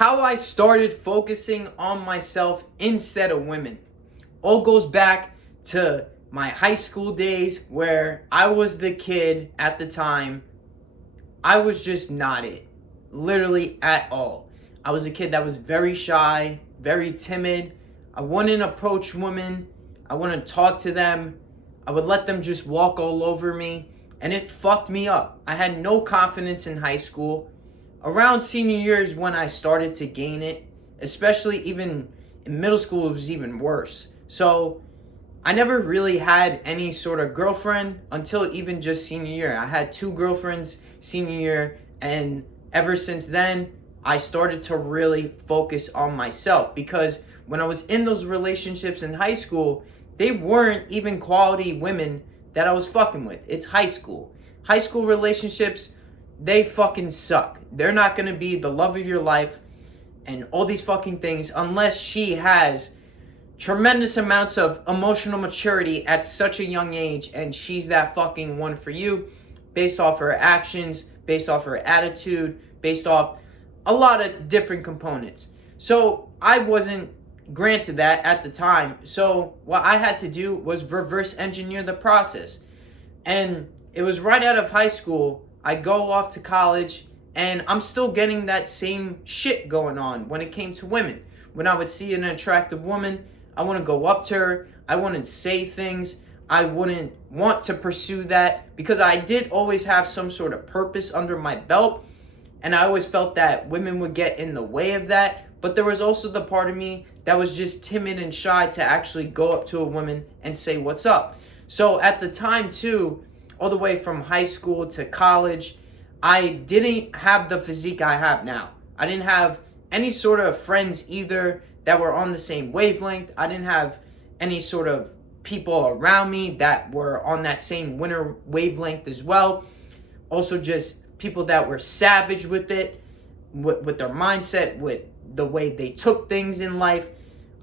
how I started focusing on myself instead of women. All goes back to my high school days where I was the kid at the time. I was just not it, literally at all. I was a kid that was very shy, very timid. I wouldn't approach women. I wouldn't talk to them. I would let them just walk all over me, and it fucked me up. I had no confidence in high school. Around senior year is when I started to gain it, especially even in middle school, it was even worse. So I never really had any sort of girlfriend until even just senior year. I had 2 girlfriends senior year, and ever since then, I started to really focus on myself, because when I was in those relationships in high school, they weren't even quality women that I was fucking with. It's high school. High school relationships, they fucking suck. They're not gonna be the love of your life and all these fucking things unless she has tremendous amounts of emotional maturity at such a young age, and she's that fucking one for you based off her actions, based off her attitude, based off a lot of different components. So I wasn't granted that at the time. So what I had to do was reverse engineer the process. And it was right out of high school. I go off to college, and I'm still getting that same shit going on when it came to women. When I would see an attractive woman, I wouldn't go up to her. I wouldn't say things. I wouldn't want to pursue that, because I did always have some sort of purpose under my belt. And I always felt that women would get in the way of that. But there was also the part of me that was just timid and shy to actually go up to a woman and say, what's up? So at the time too, all the way from high school to college, I didn't have the physique I have now. I didn't have any sort of friends either that were on the same wavelength. I didn't have any sort of people around me that were on that same winner wavelength as well. Also just people that were savage with it, with their mindset, with the way they took things in life.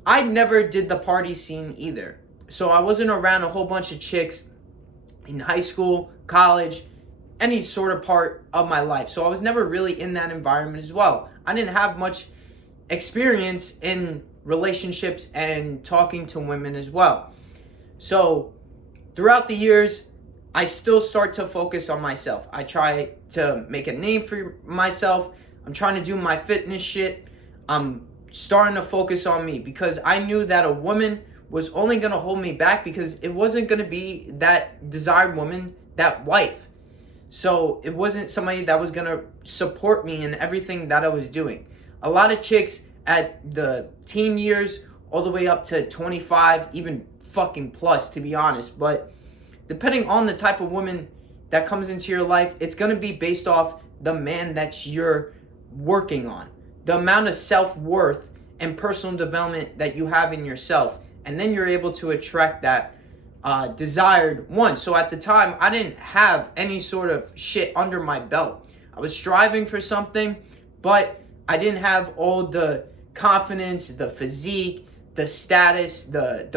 I never did the party scene either. So I wasn't around a whole bunch of chicks in high school, college, any sort of part of my life. So I was never really in that environment as well. I didn't have much experience in relationships and talking to women as well. So throughout the years, I still start to focus on myself. I try to make a name for myself. I'm trying to do my fitness shit. I'm starting to focus on me, because I knew that a woman was only going to hold me back because it wasn't going to be that desired woman, that wife. So it wasn't somebody that was going to support me in everything that I was doing. A lot of chicks at the teen years, all the way up to 25, even fucking plus, to be honest. But depending on the type of woman that comes into your life, it's going to be based off the man that you're working on, the amount of self-worth and personal development that you have in yourself. And then you're able to attract that desired one. So at the time, I didn't have any sort of shit under my belt. I was striving for something, but I didn't have all the confidence, the physique, the status, the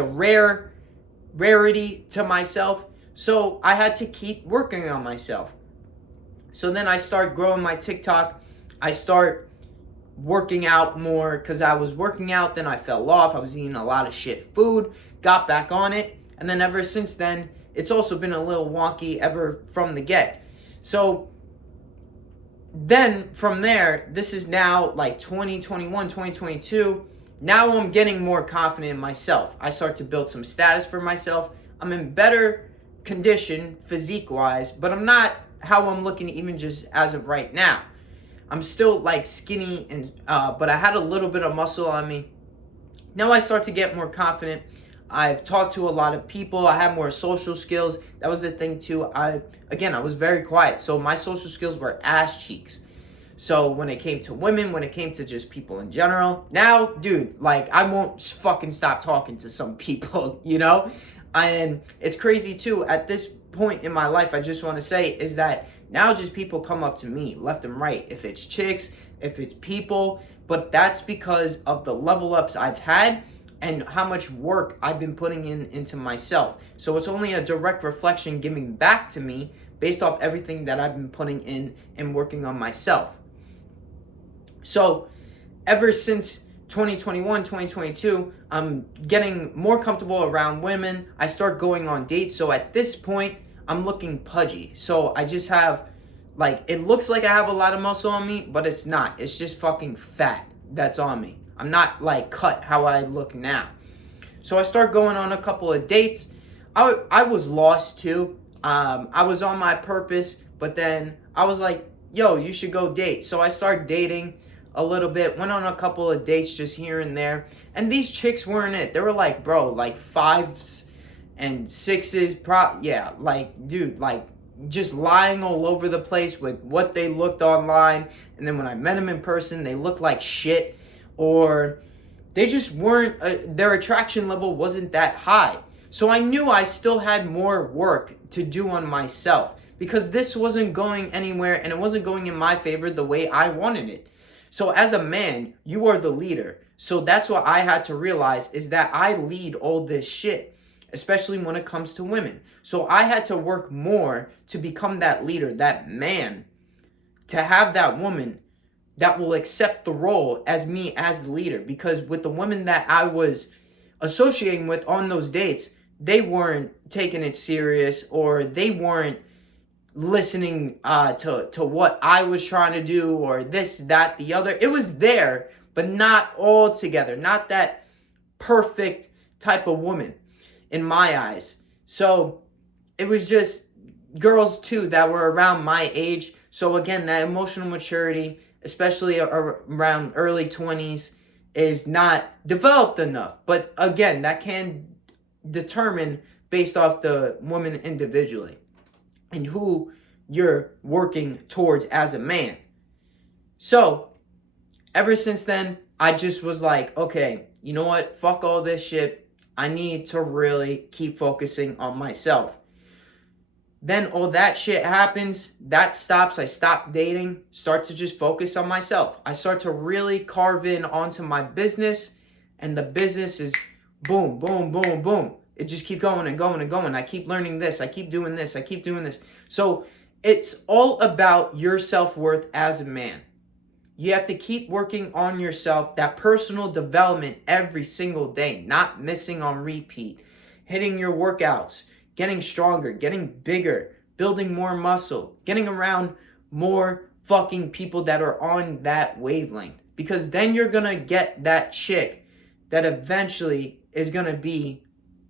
rarity to myself. So I had to keep working on myself. So then I start growing my TikTok. I start working out more, because I was working out, then I fell off. I was eating a lot of shit food, got back on it, and then ever since then, it's also been a little wonky ever from the get. So then from there, this is now like 2021, 2022. Now I'm getting more confident in myself. I start to build some status for myself. I'm in better condition physique-wise, but I'm not how I'm looking even just as of right now. I'm still like skinny, and but I had a little bit of muscle on me. Now I start to get more confident. I've talked to a lot of people. I have more social skills. That was the thing too. I was very quiet. So my social skills were ass cheeks. So when it came to women, when it came to just people in general, now, dude, like I won't fucking stop talking to some people, you know? And it's crazy too. At this point in my life, I just want to say is that now just people come up to me left and right. If it's chicks, if it's people, but that's because of the level ups I've had and how much work I've been putting into myself. So it's only a direct reflection giving back to me based off everything that I've been putting in and working on myself. So ever since 2021, 2022, I'm getting more comfortable around women. I start going on dates. So at this point, I'm looking pudgy. So I just have, like, it looks like I have a lot of muscle on me, but it's not. It's just fucking fat that's on me. I'm not, like, cut how I look now. So I start going on a couple of dates. I was lost too. I was on my purpose, but then I was like, yo, you should go date. So I started dating a little bit, went on a couple of dates just here and there. And these chicks weren't it. They were like, bro, like 5s and 6s. Yeah, like, dude, like just lying all over the place with what they looked online. And then when I met them in person, they looked like shit. Or they just weren't, their attraction level wasn't that high. So I knew I still had more work to do on myself because this wasn't going anywhere and it wasn't going in my favor the way I wanted it. So as a man, you are the leader. So that's what I had to realize is that I lead all this shit, especially when it comes to women. So I had to work more to become that leader, that man, to have that woman that will accept the role as me as the leader. Because with the women that I was associating with on those dates, they weren't taking it serious or they weren't listening to what I was trying to do or this, that, the other. It was there, but not all together. Not that perfect type of woman in my eyes. So it was just girls too that were around my age. So again, that emotional maturity, especially around early 20s, is not developed enough. But again, that can determine based off the woman individually and who you're working towards as a man. So ever since then, I just was like, okay, you know what? Fuck all this shit. I need to really keep focusing on myself. Then all that shit happens, that stops, I stop dating, start to just focus on myself. I start to really carve in onto my business, and the business is boom, boom, boom, boom. It just keeps going and going and going. I keep learning this, I keep doing this, I keep doing this. So it's all about your self-worth as a man. You have to keep working on yourself, that personal development every single day, not missing on repeat, hitting your workouts, getting stronger, getting bigger, building more muscle, getting around more fucking people that are on that wavelength. Because then you're going to get that chick that eventually is going to be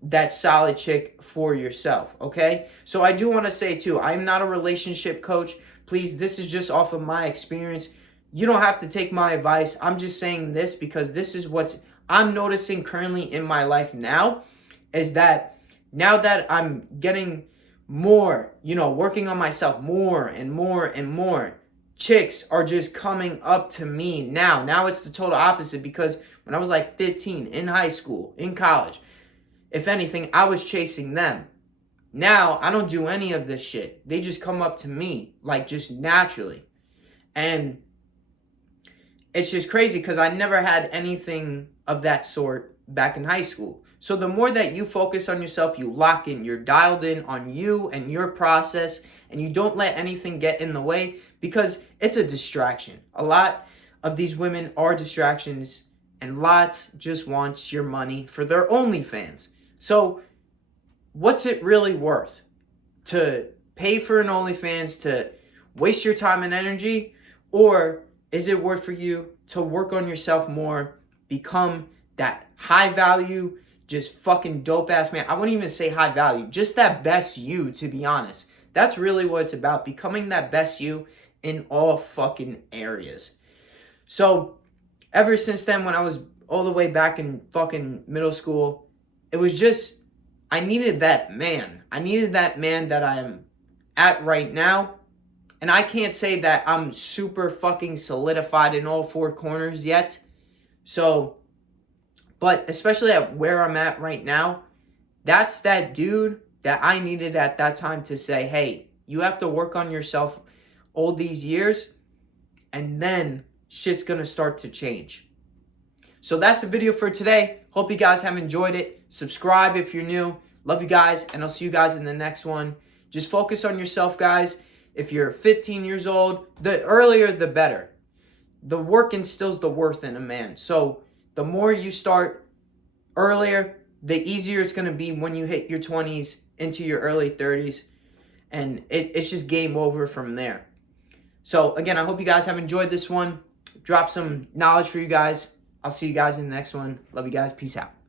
that solid chick for yourself, okay? So I do want to say too, I'm not a relationship coach. Please, this is just off of my experience. You don't have to take my advice. I'm just saying this because this is what I'm noticing currently in my life now, is that now that I'm getting more, working on myself more and more and more, chicks are just coming up to me now. Now it's the total opposite, because when I was like 15, in high school, in college, if anything, I was chasing them. Now I don't do any of this shit. They just come up to me, like, just naturally. And it's just crazy because I never had anything of that sort back in high school. So the more that you focus on yourself, you lock in, you're dialed in on you and your process, and you don't let anything get in the way, because it's a distraction. A lot of these women are distractions, and lots just want your money for their OnlyFans. So what's it really worth to pay for an OnlyFans, to waste your time and energy? Or is it worth for you to work on yourself more, become that high value, just fucking dope ass man? I wouldn't even say high value, just that best you, to be honest. That's really what it's about, becoming that best you in all fucking areas. So ever since then, when I was all the way back in fucking middle school, it was just, I needed that man. I needed that man that I'm at right now. And I can't say that I'm super fucking solidified in all four corners yet. So, but especially at where I'm at right now, that's that dude that I needed at that time to say, hey, you have to work on yourself all these years, and then shit's gonna start to change. So that's the video for today. Hope you guys have enjoyed it. Subscribe if you're new. Love you guys, and I'll see you guys in the next one. Just focus on yourself, guys. If you're 15 years old, the earlier the better. the work instills the worth in a man. So the more you start earlier, the easier it's going to be when you hit your 20s into your early 30s. And it's just game over from there. So again, I hope you guys have enjoyed this one. Drop some knowledge for you guys. I'll see you guys in the next one. Love you guys. Peace out.